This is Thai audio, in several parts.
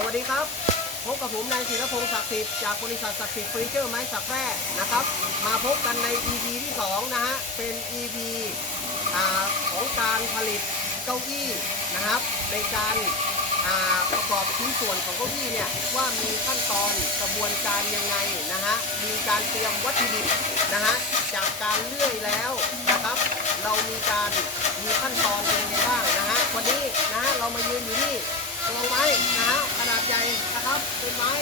สวัสดีครับ พบกับผมนายศิรพงศ์ศักดิ์สิทธิ์จากบริษัทศักดิ์สิทธิ์เฟอร์นิเจอร์ไม้สักแร่นะครับ มาพบกันใน EP ที่ 2 นะฮะ เป็น EP อของการผลิตเก้าอี้นะครับ ในการประกอบชิ้นส่วนของเก้าอี้เนี่ยว่ามีขั้นตอนกระบวนการยังไงนะฮะ มีการเตรียมวัตถุดิบนะฮะ จากการเลื่อยแล้วนะครับ เรามีการมีขั้นตอนเป็นยังไงบ้างนะฮะ วันนี้นะฮะเรามายืนอยู่ที่ ตัวไม้นะขนาดใหญ่นะครับ เป็นไม้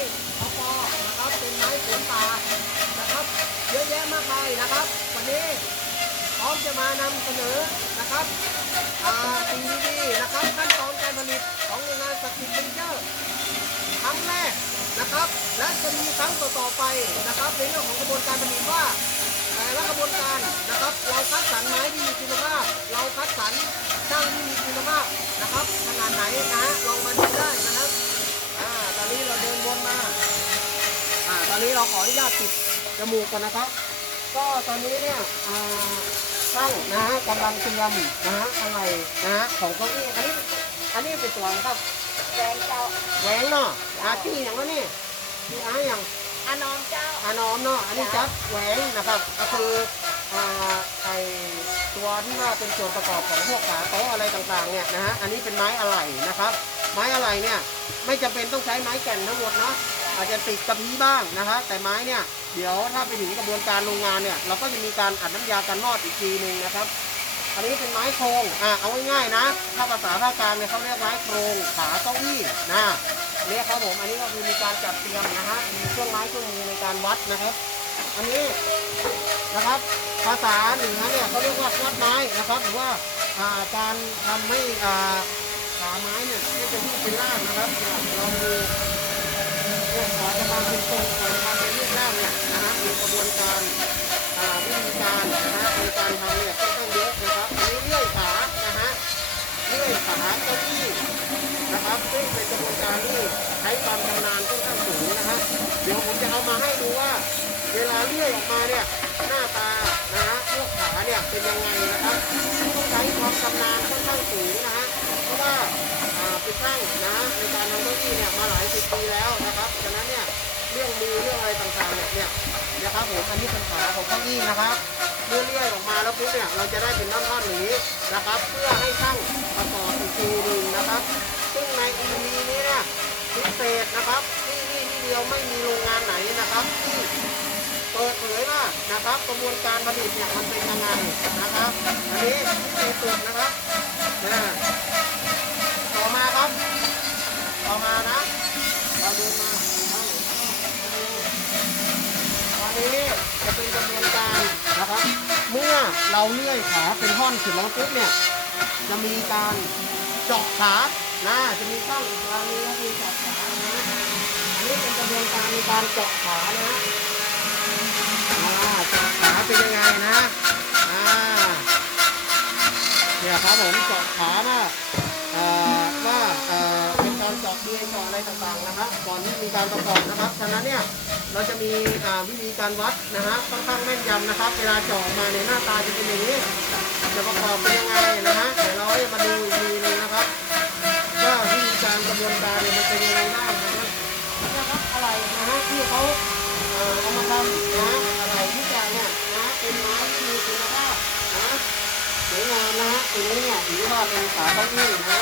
อปอนะครับ เป็นไม้สวนป่านะครับ เยอะแยะมากมายนะครับ วันนี้พร้อมจะมานำเสนอนะครับสิ่งดีๆนะครับขั้นตอนการผลิตของโรงงานสกดิ์สิทธิ์เฟอร์นิเจอร์ครั้งแรกนะครับ และจะมีครั้งต่อๆไปนะครับในเรื่องของกระบวนการผลิตว่า แต่ละกระบวนการนะครับ เราคัดสรรไม้ที่มีคุณภาพ เราคัดสรรช่างที่มีคุณภาพนะครับขนาดไหนนะฮะลองมาดูได้นะครับอ่าตอนนี้เราเดินวนมาอ่าตอนนี้เราขออนุญาตปิดจมูกกันนะครับ ก็ตอนนี้เนี่ยอ่าช่างนะฮะกำลังเตรียมนะฮะอะไรนะฮะของเก้าอี้อันนี้อันนี้เป็นตัวอะไรครับแดงเจ้าแหวงเนาะอาชื่อย่างนั้นนี่ชื่ออาอย่างอานอมเจ้า อาน้อมเนาะอันนี้จับแหวนนะครับ ก็คืออ่าไอตัวที่ว่าเป็นส่วนประกอบของพวกขาโต๊ะอะไรต่างๆเนี่ยนะฮะอันนี้เป็นไม้อะไหล่นะครับ ไม้อะไหล่เนี่ยไม่จำเป็นต้องใช้ไม้แก่นทั้งหมดเนาะอาจจะติดกระพี้บ้างนะครับแต่ไม้เนี่ยเดี๋ยวถ้าไปถึงกระบวนการโรงงานเนี่ยเราก็จะมีการอัดน้ำยากันรอดอีกทีหนึ่งนะครับอันนี้เป็นไม้โครงอะเอาง่ายๆนะ ถ้าภาษาภาคกลางเนี่ยเขาเรียกไม้โครงขาเก้าอี้นะ เนี่ยครับผม อันนี้ก็คือมีการจัดเตรียมนะฮะ มีเครื่องไม้เครื่องมือในการวัดนะครับ อันนี้นะครับ ภาษาหนือเนี่ยเขาเรียกว่าวัดไม้นะครับ หรือว่าการทำให้อ่าขาไม้เนี่ยไม่เป็นรูปเป็นร่างนะครับเราดูเนี่ยกว่าจะมาเป็นทรงกว่าจะมาเป็นรูปร่างเนี่ยนะฮะมีกระบวนการอ่าวิธีการนะฮะในการทำเนี่ยค่อนข้างเยอะนะครับ อันนี้เลื่อยขานะฮะ เลื่อยขาเก้าอี้ นะครับซึ่งเป็นกระบวนการที่ใช้ความชำนาญค่อนข้างสูงนะฮะเดี๋ยวผมจะเอามาให้ดูว่า เวลาเลื่อยออกมาเนี่ยหน้าตานะฮะพวกขาเนี่ยเป็นยังไงนะครับต้องใช้ความชำนาญค่อนข้างสูงนะฮะเพราะว่าเป็นช่างนะในการทำเก้าอี้เนี่ยมาหลายสิบปีแล้วนะครับฉะนั้นเนี่ยเรื่องมือเรื่องอะไรต่างๆเนี่ยเนี่ยนะครับผมอันนี้เป็นขาของเก้าอี้นะครับเมื่อเลื่อยออกมาแล้วปุ๊บเนี่ยเราจะได้เป็นท่อนๆอย่างนี้นะครับ เพื่อให้ช่างประกอบอีกทีหนึงนะครับ ซึ่งใน EP นี้เนี่ย พิเศษนะครับที่นี่ที่เดียวไม่มีโรงงานไหนนะครับ ที่เปิดเผยว่านะครับกระบวนการผลิตเนี่ยมันเป็นยังไงนะครับ อันนี้พิเศษสุดนะครับนะต่อมาครับ ต่อมานะเราเดินมาตอนนี้จะเป็นกระบวนการนะครับ เมื่อเราเลื่อยขาเป็นท่อนเสร็จแล้วปุ๊บเนี่ยจะมีการเจาะขา นะจะมีช่องอีกทางนึงก็คือเจาะขานะอันนี้เป็นกระบวนการในการเจาะขานะอ่าเจาะขาเป็นยังไงนะอ่าเนี่ยครับผมเจาะขานะอ่อว่าเอ่อเป็นการเจาะเดือยเจาะอะไรต่างๆนะครับก่อนที่มีการประกอบนะครับฉะนั้นเนี่ยเราจะมีอ่าวิธีการวัดนะฮะค่อนข้างแม่นยำนะครับ เวลาเจาะออกมาในหน้าตาจะเป็นอย่างนี้จะประกอบเป็นยังไงนะฮะเดี๋ยวเราจะมาดูอีกทีนึงนะครับ เขาเอามาทำนะอะไรทุกอย่างเนี่ยนะเป็นไม้ที่มีคุณภาพนะสวยงามนะฮะตรงนี้เนี่ยถือว่าเป็นขาเก้าอี้นะ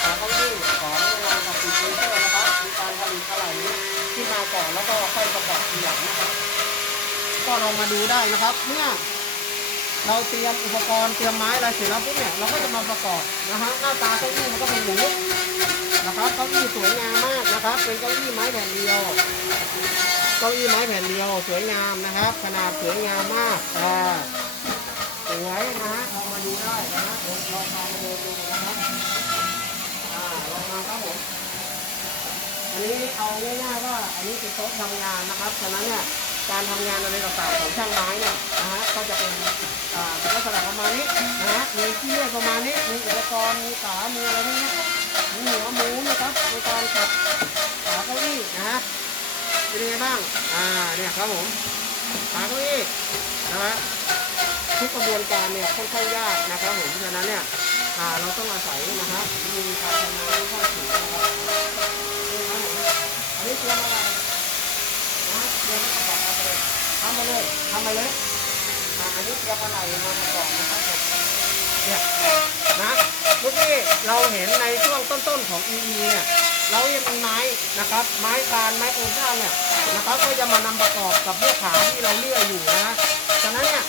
ขาเก้าอี้ของโรงงานกับติดเฟอร์นิเจอร์นะครับมีการผลิตอะไรนี้ที่มาก่อนแล้วก็ค่อยประกอบทีหลังนะครับ ก็ลองมาดูได้นะครับเมื่อ เราเตรียมอุปกรณ์เตรียมไม้อะไรเสร็จแล้วปุ๊บเนี่ยเราก็จะมาประกอบนะฮะหน้าตาเก้าอี้มันก็เป็นอย่างนี้นะครับเก้าอี้สวยงามมากนะครับ เป็นเก้าอี้ไม้แผ่นเดียวเก้าอี้ไม้แผ่นเดียวสวยงามนะครับ ขนาดสวยงามมากอ่าสวยนะฮะลองมาดูได้นะฮะลองลองมาดินดูนะครับอ่าลองมาครับผมอันนี้เอาง่ายๆว่าอันนี้เป็นโต๊ะทำงานนะครับฉะนั้นเนี่ย การทำงานอะไรต่างๆของช่างไม้เนี่ยนะฮะก็จะเป็นอ่าเป็นลักษณะประมาณนี้นะฮะมีที่เลื่อยประมาณนี้มีอุปกรณ์มีขามีอะไรพวกนี้มีหัวหมูนะครับในการขัดขาเก้าอี้นะฮะเป็นยังไงบ้างอ่าเนี่ยครับผมขาเก้าอี้นะฮะทุกกระบวนการเนี่ยค่อนข้างยากนะครับผมเพราะฉะนั้นเนี่ยอ่าเราต้องอาศัยนะฮะมีความชำนาญที่ค่อนข้างสูงนะครับม มาเลยทำมาเลยอ่าอันนี้เตรียมอะไรมาประกอบนะครับผมเนี่ยนะเมื่อกี้เราเห็นในช่วงต้นๆของ EE เนี่ยเรายังมีไม้นะครับ ไม้คานไม้โครงสร้างเนี่ยนะครับก็จะมานำประกอบกับพวกขาที่เราเลื่อยอยู่นะฉะนั้นเนี่ย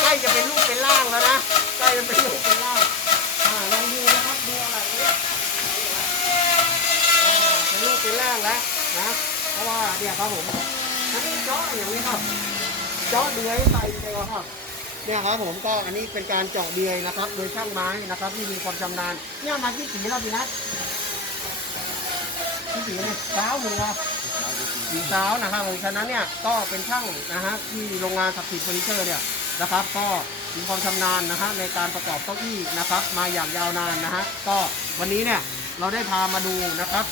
ใกล้จะเป็นรูปเป็นร่างแล้วนะใกล้จะเป็นรูปเป็นร่างอ่าลองดูนะครับดูอะไรเนี่ยเป็นรูปเป็นร่างแล้วนะเพราะว่าเนี่ยครับผมอันนี้จาะอย่างนี้ครับ เจาะเดือยใส่เลยครับเนี่ยครับผมก็อันนี้เป็นการเจาะเดือยนะครับ โดยช่างไม้นะครับ ที่มีความชำนาญเนี่ยมาที่สีแล้วพี่นัทที่สีเนี่ยเช้าหนึ่งละสีเช้านะครับผมฉะนั้นเนี่ยก็เป็นช่างนะฮะที่โรงงานศักดิ์สิทธิ์เฟอร์นิเจอร์เนี่ยนะครับ ก็มีความชำนาญนะฮะในการประกอบเก้าอี้นะครับ มาอย่างยาวนานนะฮะก็วันนี้เนี่ยเราได้พามาดูนะครับ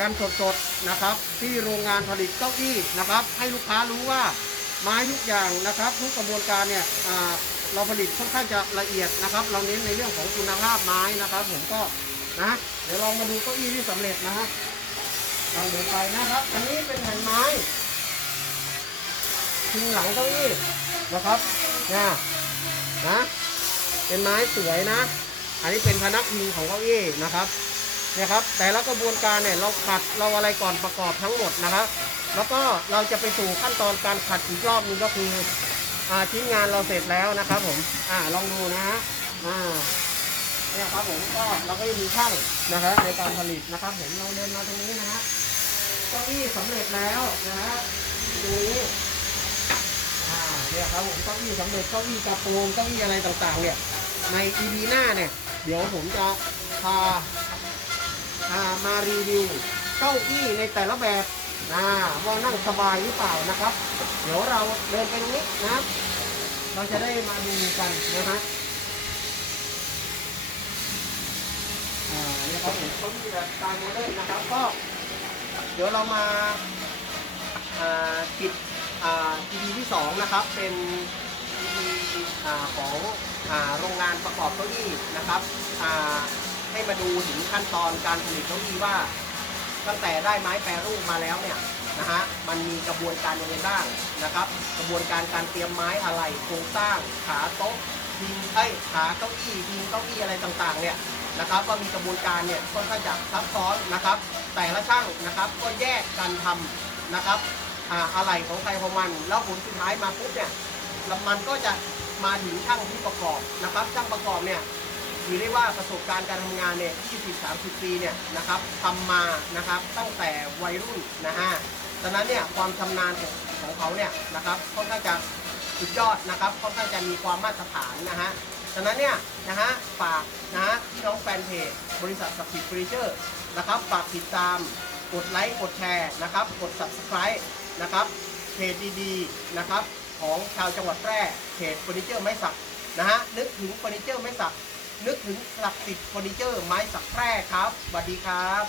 การสดๆนะครับ ที่โรงงานผลิตเก้าอี้นะครับ ให้ลูกค้ารู้ว่า ไม้ทุกอย่างนะครับ ทุกกระบวนการเนี่ยเราผลิตค่อนข้างจะละเอียดนะครับ เราเน้นในเรื่องของคุณภาพไม้นะครับ ผมก็นะเดี๋ยวลองมาดูเก้าอี้ที่สำเร็จนะฮะลองเดินไปนะครับ อันนี้เป็นแผ่นไม้พิงหลังเก้าอี้นะครับเนี่ยนะเป็นไม้สวยนะ อันนี้เป็นพนักพิงของเก้าอี้นะครับเนี่ยครับแต่ละกระบวนการเนี่ยเราขัดเราอะไรก่อนประกอบทั้งหมดนะครับ แล้วก็เราจะไปสู่ขั้นตอนการขัดอีกรอบนึงก็คืออ่าชิ้นงานเราเสร็จแล้วนะครับผมอ่าลองดูนะฮะอ่าเนี่ยครับผมก็เราก็จะมีช่างนะครับในการผลิตนะครับผมเราเดินมาตรงนี้นะฮะเก้าอี้สำเร็จแล้วนะฮะตรงนี้อ่าเนี่ยครับผมเก้าอี้สำเร็จเก้าอี้กระโปรงเก้าอี้อะไรต่างๆ เนี่ยใน EP หน้าเนี่ย เดี๋ยวผมจะพาอ่ามารีวิวเก้าอี้ในแต่ละแบบ นะว่านั่งสบายหรือเปล่านะครับ เดี๋ยวเราเดินไปตรงนี้นะเราจะได้มาดูกันนะฮะอ่าเนี่ยครับผมเขามีแบบตล์โมเดิร์นนะครับ ก็ เดี๋ยวเรามาปิดอ่า EP ที่สองนะครับ เป็น EP ของโรงงานประกอบเก้าอี้นะครับให้มาดูถึงขั้นตอนการผลิตเก้าอี้ว่า ตั้งแต่ได้ไม้แปรรูปมาแล้วเนี่ยนะฮะมันมีกระบวนการยังไงบ้างนะครับ กระบวนการการเตรียมไม้อะไรโครงสร้างขาโต๊ะพิงเอ้ขาเก้าอี้พิงเก้าอี้อะไรต่างๆเนี่ยนะครับก็มีกระบวนการเนี่ยค่อนข้างจะซับซ้อนนะครับ แต่ละช่างนะครับก็แยกกันทำนะครับอะไรของใครของมัน แล้วผลสุดท้ายมาปุ๊บเนี่ยล้วมันก็จะมาถึงช่างที่ประกอบนะครับ ช่างประกอบเนี่ย ถือได้ว่าประสบการณ์การทำงานเนี่ย20-30 ปีเนี่ยนะครับทำมานะครับตั้งแต่วัยรุ่นนะฮะดังนั้นเนี่ยความชำนาญของของเขาเนี่ยนะครับค่อนข้างจะสุดยอดนะครับค่อนข้างจะมีความมาตรฐานนะฮะดังนั้นเนี่ยนะฮะฝากนะฮะพี่น้องแฟนเพจบริษัทสักดิ์สิทธิ์เฟอร์นิเจอร์นะครับฝากติดตามกดไลค์กดแชร์นะครับกด subscribe นะครับเพจดีๆนะครับของชาวจังหวัดแพร่เพจเฟอร์นิเจอร์ไม้สักนะฮะนึกถึงเฟอร์นิเจอร์ไม้สัก นึกถึงหลักสิทธิ์เฟอร์นิเจอร์ไม้สักแพร่ครับสวัสดีครับ